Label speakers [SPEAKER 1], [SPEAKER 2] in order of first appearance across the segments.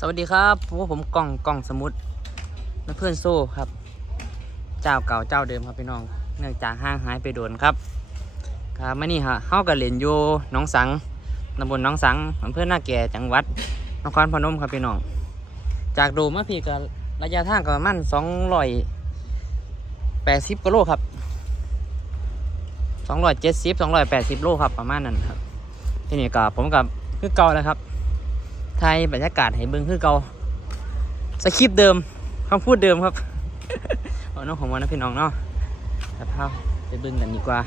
[SPEAKER 1] สวัสดีครับพวกผมกล่องกล่องสมุดและเพื่อนโซ่ครับ เจ้าเก่าเจ้าเดิมครับพี่น้อง เนื่องจากห้างหายไปโดนครับ ครับมื่นี้ฮะเฮากับเหรียญโยน้องสังตำบลน้องสังอำเภอหน้าแก่จังหวัดนครพนมครับพี่น้อง จากโดมมาพี่ก็ระยะทางก็ประมาณสองร้อยแปดสิบกิโลครับสองร้อยเจ็ดสิบสองร้อยแปดสิบโลครับประมาณนั้นครับ ที่นี่ก็ผมกับคือเก่าแล้วครับ ไทยบรรยากาศให้เบิ่งคือเก่าสคริปต์เดิมคำพูดเดิมครับเอาน้องของมันนะพี่น้องเนาะแล้วพาไปเบิ่งกันดีกว่า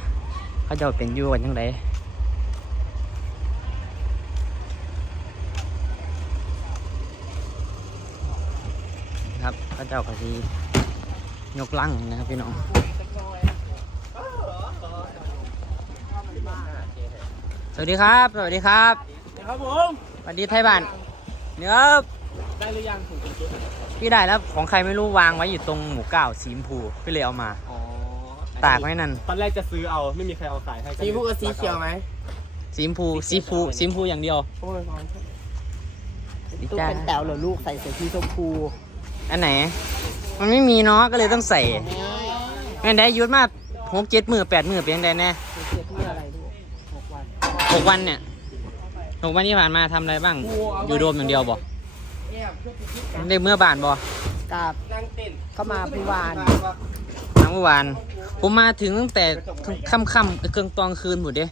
[SPEAKER 1] เขาเจะเป็นอยู่กันยังไงครับเขาเจ้าก็ทียกลังนะครับพี่น้องสวัสดีครับ สวัสดีครับ
[SPEAKER 2] ครับผม
[SPEAKER 1] สวัสดีไทยบ้าน เนื้อ
[SPEAKER 2] ได้หรือยังถุงกินเจ๊
[SPEAKER 1] พี่ได้แล้วของใครไม่รู้วางไว้อยู่ตรงหมู่เก้าสีชมพูพี่เลยเอามา
[SPEAKER 2] อ๋อ
[SPEAKER 1] ตากไว้นั่น
[SPEAKER 2] ตอนแรกจะซื้อเอาไม่มีใครเอาขายให้
[SPEAKER 3] สีฟูกับสีเขียวไหม
[SPEAKER 1] สีชมพูสีฟูสีชมพูอย่างเดียว
[SPEAKER 3] โอ้ยน้อง
[SPEAKER 1] ดี
[SPEAKER 3] ตู้
[SPEAKER 1] จ้า
[SPEAKER 3] เป็นแต๋วเหรอลูกใส่เสื้อสีชมพู
[SPEAKER 1] อันไหน มันไม่มีเนาะก็เลยต้องใส่แม่นได้ยุดมาหกเจ็ดมือแปดมือเป็นยังไงแน่
[SPEAKER 3] เสื้อเสื้อที่อะไรลูกหกวัน
[SPEAKER 1] หกวันเนี่ย หกวันที่ผ่านมาทำอะไรบ้าง อยู่โดมอย่างเดียวบ่ได้เมื่อบานบ่
[SPEAKER 3] กับ
[SPEAKER 2] นั่งเต้น
[SPEAKER 3] เข้ามาพิวาน
[SPEAKER 1] ทั้งเมื่อวาน ผมมาถึงตั้งแต่ค่ำค่ำๆเกิงตอนคืนหมดเด้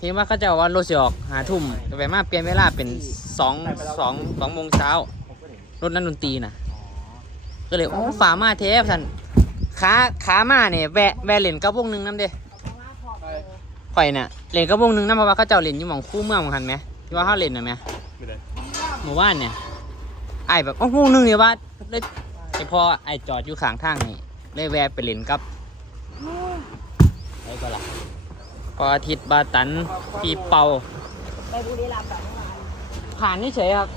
[SPEAKER 1] เห็นว่าเขาจะว่ารถสิออกหาทุ่มแต่ไปมาเปลี่ยนเวลาเป็นสองสองสองโมงเช้ารถนั้นดนตรีน่ะ ก็เลยโอ้ฝามาเทปท่านขาขามาเนี่ยแวะแวะเล่นกระวงหนึงน้ำเด้ข่อยน่ะ เล่นกระวงหนึงน้ำเพราะว่าเขาเจ้าเล่นอยู่หม่องคู่เมืองหันไหมที่ว่าเขาเล่นน่ะไหม
[SPEAKER 2] ไม่ได้
[SPEAKER 1] หมู่บ้านเนี่ยไอ้ายแบบโอ้โหวงหนึงเนี่ยว่าเลยไอพอไอจอดอยู่ข้างทางนี่เลยแวะไปเล่นกับไอ้ก็ล่ะพออาทิตย์บาตันพี่เป่า
[SPEAKER 3] ไปบุรีรัมย์แบบ
[SPEAKER 1] ผ่านนี่เฉยครับ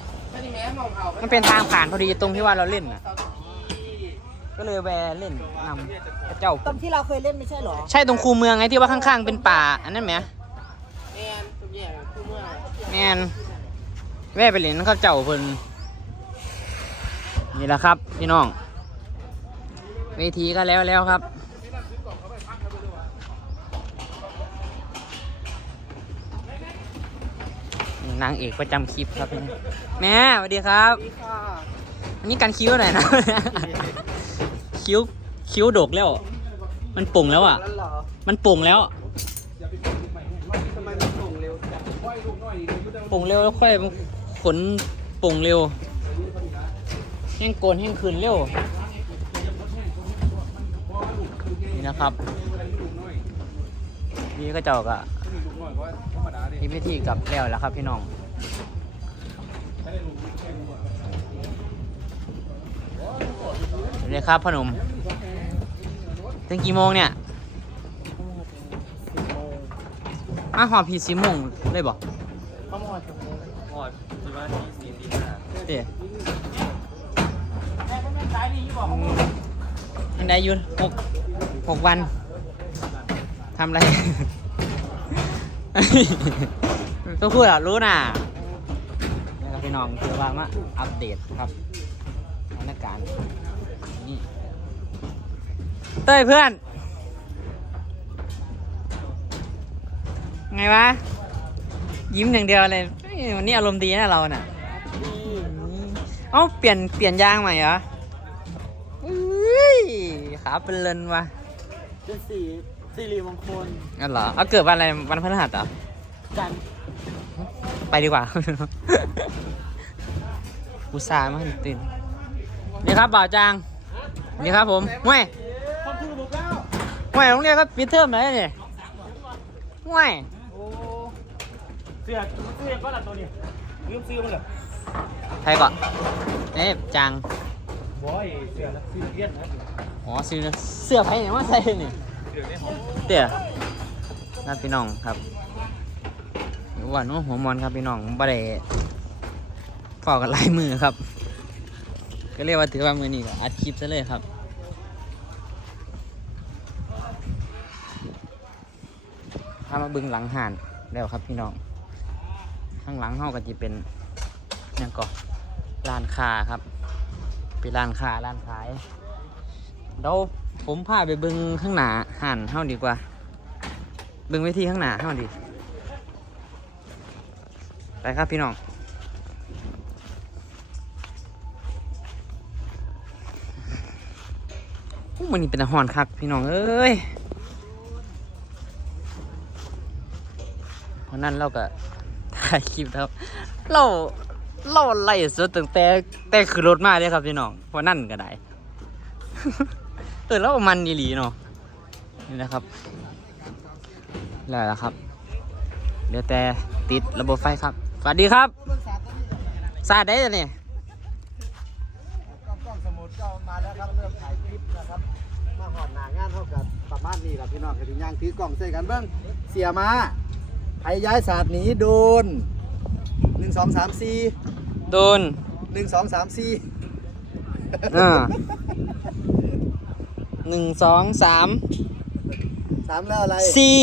[SPEAKER 1] มันเป็นทางผ่านพอดีตรงที่ว่าเราเล่นน่ะ ก็เลยแวะเล่นนำพระเจ้า
[SPEAKER 3] ตอนที่เราเคยเล่นไม่ใช่เหรอ
[SPEAKER 1] ใช่ตรงคูเมืองไงที่ว่าข้างๆเป็นป่า อันนั้นไหม
[SPEAKER 3] แอนตุ้มแย่คู่เมื่อ
[SPEAKER 1] แม่นแวะไปเล่นเขาเจ้าเพิ่นนี่แหละครับ พี่น้อง เวทีก็แล้วแล้วครับนางเอกประจำคลิปครับพี่แม่สวัสดีครับ
[SPEAKER 3] ดีค่ะ
[SPEAKER 1] อันนี้กันคิ้วหน่อยนะ คิ้วคิ้วดกแล้ว มันปุ่งแล้วอะ มันปุ่งแล้ว
[SPEAKER 3] ทำไมมันส่งเร็วจัง
[SPEAKER 1] ปุ่งเร็วแล้วค่อยขนปุ่งเร็วแห้งโกนแห้งคืนเร็ว นี่นะครับนี่ก็เจ้าก็มีพิธีกลับแล้วแล้วครับพี่น้องเลยครับพอหนมถึงกี่โมงเนี่ยมาหอพีสีโมงเลยบอก
[SPEAKER 3] ข้าวหมอด
[SPEAKER 2] ห อดสิบห้าทีสี่ตีห้า
[SPEAKER 1] เดี๋ยว
[SPEAKER 3] แม่เป็นสายดีอยู่บอก
[SPEAKER 1] ยังได้อยุนหกหกวันทำอะไร ก็พูดอะรู้น่ะนะครับพี่น้องคือว่ามาอัปเดตครับสถานการณ์นี่เต้ยเพื่อน ไงวะ ยิ้มอย่างเดียวเลย วันนี้อารมณ์ดีนะเราน่ะเอ้าเปลี่ยนเปลี่ยนยางใหม่เหรออุ้ยขาเป็นเลนวะ
[SPEAKER 3] เป็นสีสิริมงคล
[SPEAKER 1] งั้นเหรอเอาเกิดวันอะไรวันพฤหัสเหรอ
[SPEAKER 3] จัน
[SPEAKER 1] ไปดีกว่า อุตส่าห์มาให้ตื่นนี่ครับบ่าวจางนี่ครับผมห่วย
[SPEAKER 2] ขอบคุณบุกแล้ว
[SPEAKER 1] ห่วยโรงเรียนก็ปิดเทอมแล้วเนี่ยห่วย
[SPEAKER 2] โอ้เสื้อเสื้อก็หลัตัวนี้ลืมซื้อมันเหรอ
[SPEAKER 1] ใครก่อนเอ๊ะจาง
[SPEAKER 2] บอยเสื้อนะซื้อเยียนนะ
[SPEAKER 1] อ๋อซื้อเสื้อไผ่เนี่ยมาใส่นี่
[SPEAKER 2] เดี๋ยวนี้หอม
[SPEAKER 1] เตี้ยนั่นพี่น้องครับว่าน้องหัวมอนครับพี่น้องบ่ได้ฟอกันหลายมือครับ ก็เรียกว่าถือว่ามือนี้ก็อัดคลิปซะเลยครับพามาเบึงหลังห่านแล้วครับพี่น้อง ข้างหลังเฮาก็จะเป็นเนี่ยงก่อร้านค้าครับ เป็นร้านค้าร้านขายเดี๋ยวผมพาไปเบึงข้างหน้าห่านเฮาดีกว่า เบึงไว้ที่ข้างหน้าเฮาดีไปครับพี่น้องอู้มันนี่เป็นหารคักพี่น้องเอ้ยเพราะนั้นเราก็ ถ่ายคลิปแล้วเราเราไล่สดตั้งแต่แต่คือรถมาเลยครับพี่น้องเพราะนั่นก็ได้ เออแล้วมันดีหลีเนาะนี่นะครับแล้วละครับเดี๋ยวแต่ติดระบบไฟครับสวัสดีครับสาดได้เลยเนี่ย
[SPEAKER 3] กล้องสมุดก็มาแล้วครับเริ่มถ่ายคลิปนะครับมาหอดหนางานเท่ากับประมาณนี้แหละพี่น้องกระดิ่งย่างถือกล้องใส่กันเบิ้งเสียมา ใครย้ายศาสตร์หนีโดนหนึ่งสองสามสี่
[SPEAKER 1] โดน
[SPEAKER 3] หนึ่งสองสามสี่
[SPEAKER 1] อ่าหนึ่งสองสาม
[SPEAKER 3] สามแล้วอะไร
[SPEAKER 1] สี่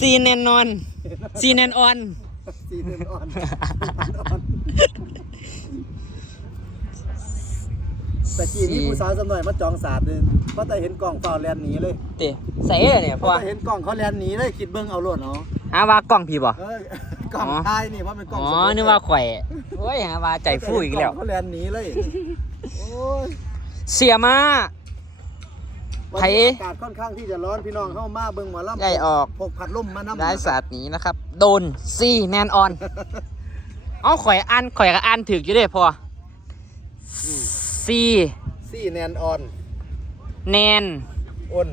[SPEAKER 1] สี่แน่นอน สี่แน่นอน
[SPEAKER 3] สี่หนึ่งอ่อนแต่กี้นี่ผู้สาวสมัยมาจองศาสตร์เลยเพราะแต่เห็นกล้องเฝ้าแลนหนีเลย
[SPEAKER 1] เตะใส่เลยเนี่ยเพ
[SPEAKER 3] เพ
[SPEAKER 1] ราะ
[SPEAKER 3] ราะ
[SPEAKER 1] ว่า
[SPEAKER 3] แต่เห็นกล้องเขาแลนหนีเลยคิดเบิ้งเอาโลดเนาะ
[SPEAKER 1] หาว่ากล้องพี่บ่
[SPEAKER 3] เอ้ยกล้อง
[SPEAKER 1] อ๋อ
[SPEAKER 3] ท้ายนี่ว่าเป็นกล้อง
[SPEAKER 1] อ๋อ
[SPEAKER 3] สมุด
[SPEAKER 1] นึกว่าข่อยโอ้ยหาว่าใจฟูอีกแล้ว
[SPEAKER 3] เขาแลนหนีเลยโอ้ย
[SPEAKER 1] เสียมา
[SPEAKER 3] วัน
[SPEAKER 1] ไผ
[SPEAKER 3] นี้อากาศค่อนข้างที่จะร้อนพี่น้องเข้ามาเบิ่งหมอลำ
[SPEAKER 1] ใหญ่ออก
[SPEAKER 3] พกพัดลมมาน้ำ
[SPEAKER 1] ได้ศาสตร์นี้นะครับ โดนซีแนนออน เอาข่อยอ่านข่อยก็อ่านถึกอยู่เด้พอซี
[SPEAKER 3] ซี่แนนออน
[SPEAKER 1] แนน
[SPEAKER 3] อน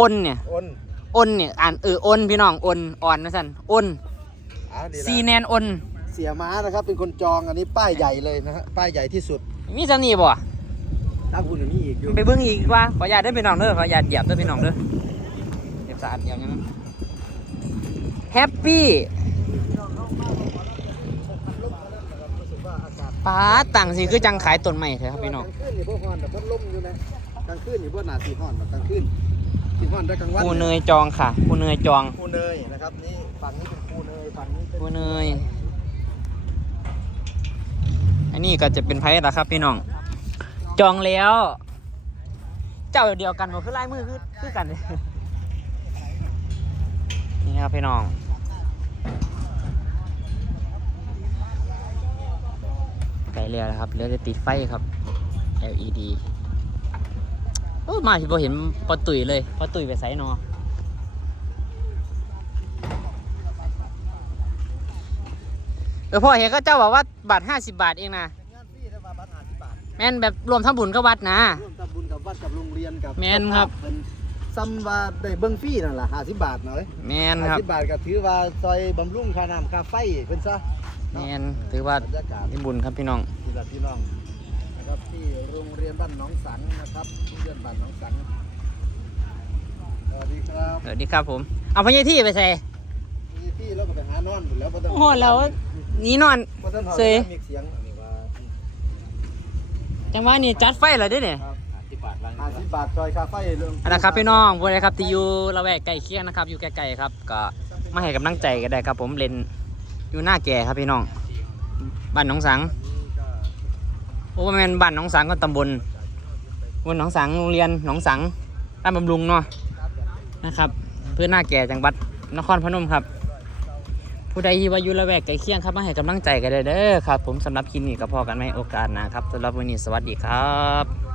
[SPEAKER 1] อนเนี่ย
[SPEAKER 3] อน
[SPEAKER 1] อนเนี่ยอ่านเอออนพี่น้องอนอ่อนนะสันอน
[SPEAKER 3] อะดี
[SPEAKER 1] ซี
[SPEAKER 3] ละ
[SPEAKER 1] แนนอน
[SPEAKER 3] เสียม้านะครับ เป็นคนจองอันนี้ป้ายใหญ่เลยนะฮะป้ายใหญ่ที่สุด
[SPEAKER 1] มีจำนี่บ่
[SPEAKER 3] ถ้าคุณอย่างนี้อีกอยู่
[SPEAKER 1] ไปเบิ่งอีกดีกว่าขออนุญาตได้อพี่น้องเด้อขออนุญาตเหยียบเด้อพี่น้องเด้อเหยียบสะอาดเหยียบหยังแฮปปี้
[SPEAKER 3] รู้สึกว่าอากาศ
[SPEAKER 1] ป้าดต่างสิคือจังขายต้นใหม่เถอะครับพี่น้อง
[SPEAKER 3] กลางคืนนี่พวกฮอนแต่พัดลมอยู่นะกลางคืนนี่พวกหนาสีฮอนแบบกลางคืน สีฮอนได้กลางวัน
[SPEAKER 1] ผู้เนยจองค่ะผู้เนยจอง
[SPEAKER 3] ปูเนยนะครับนี่ฝั่งนี้เป็นปูเนยฝั่งนี้เป็น
[SPEAKER 1] ปูเนย อันนี้ก็จะเป็นไพ่ละครับพี่น้อง จองแล้ว เจ้าเดียวกันบ่คือลายมือคือคือกันเลยนี่ครับพี่น้องไกลแล้วนะครับเหลือจะติดไฟครับ LED โอ้มาที่บ่เห็นปอตุยเลยปอตุยไปไสนอเออพ่อเห็นก็เจ้าบอกว่าบาทห้าสิบาทเองนะ
[SPEAKER 3] งานฟรีได้มาบัตรห้าสิบบาท
[SPEAKER 1] แม่นแบบรวมทั้งบุญก็วัดนะ
[SPEAKER 3] ร่วมทำบุญกับวัดกับโรงเรียนกับ
[SPEAKER 1] แม่นครับ
[SPEAKER 3] เป็นซ้ำว่าได้เบิ้งฟรีนั่นแหละห้าสิบบาทหน่อย
[SPEAKER 1] แม่น
[SPEAKER 3] ห้า
[SPEAKER 1] ครับ
[SPEAKER 3] สิบบาทก็ถือว่าซอยบำรุงค่าน้ำค่าไฟเพิ่นซะ
[SPEAKER 1] แม่นถือว่า
[SPEAKER 3] บรรยากาศ
[SPEAKER 1] ที่บุญครับพี่น้อง
[SPEAKER 3] ที่ละพี่น้อง นะครับที่โรงเรียนบ้านหนองสังนะครับโรงเรียนบ้านหนองสังสวัสดีครับ
[SPEAKER 1] สวัสดีครับผม เอาพญาที่ไปใส่
[SPEAKER 3] มีที่แล้วก็ไปหานอนอยู่แล้วบ่ต้ง
[SPEAKER 1] โอ้โหแล้วนี่นอน
[SPEAKER 3] บ่ต้อง
[SPEAKER 1] เสย
[SPEAKER 3] มีเสียงอันนี้ว่า
[SPEAKER 1] จังหวะนี้จัดไฟเหรอเด้เนี่ย
[SPEAKER 3] ครับห้าสิบบาทซอยค่าไฟเรื่อง
[SPEAKER 1] อันนะครับพี่น้องผู้ใดครับที่อยู่ละแวกใกล้เคียงนะครับอยู่ใกล้ๆครับ ก็มาให้กำลังใจกันได้ครับ ผมเล่นอยู่หน้าแก่ครับพี่น้องบ้านหนองสัง โอ้แม่นบ้านหนองสังก็ตำบลวันหนองสังโรงเรียนหนองสังบ้านบำรุงเนาะนะครับเพื่อหน้าแก่จังหวัดนครพนมครับ ผู้ใดที่ว่าอยู่ละแวกใกล้เคียงครับมาให้กำลังใจกันได้เด้อครับ ผมสำหรับคลิปนี้ก็พอกันไหมโอกาสนะครับสำหรับวันนี้สวัสดีครับ